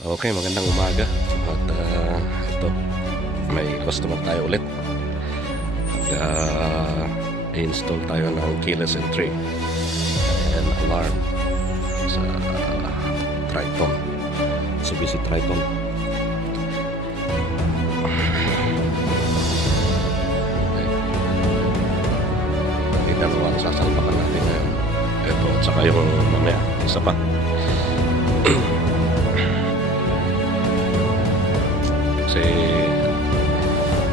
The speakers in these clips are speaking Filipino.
Okay, magandang umaga. At ito, may customer tayo ulit. I-install tayo ng keyless entry and alarm sa Triton, Mitsubishi Triton. Okay. May dalawang sasalpakan natin ngayon. Ito at saka yung mamaya, isa pa. Kasi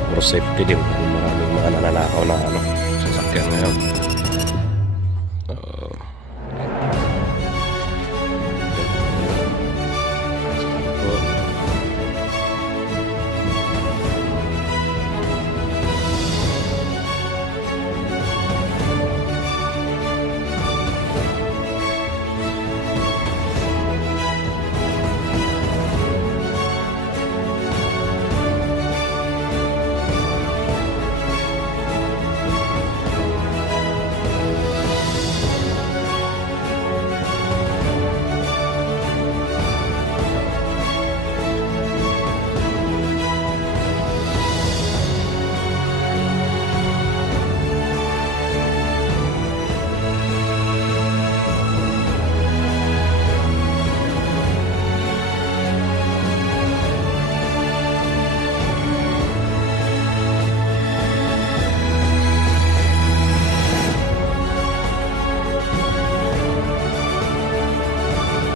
for safety din, maraming mga nananakaw na sasakyan ngayon.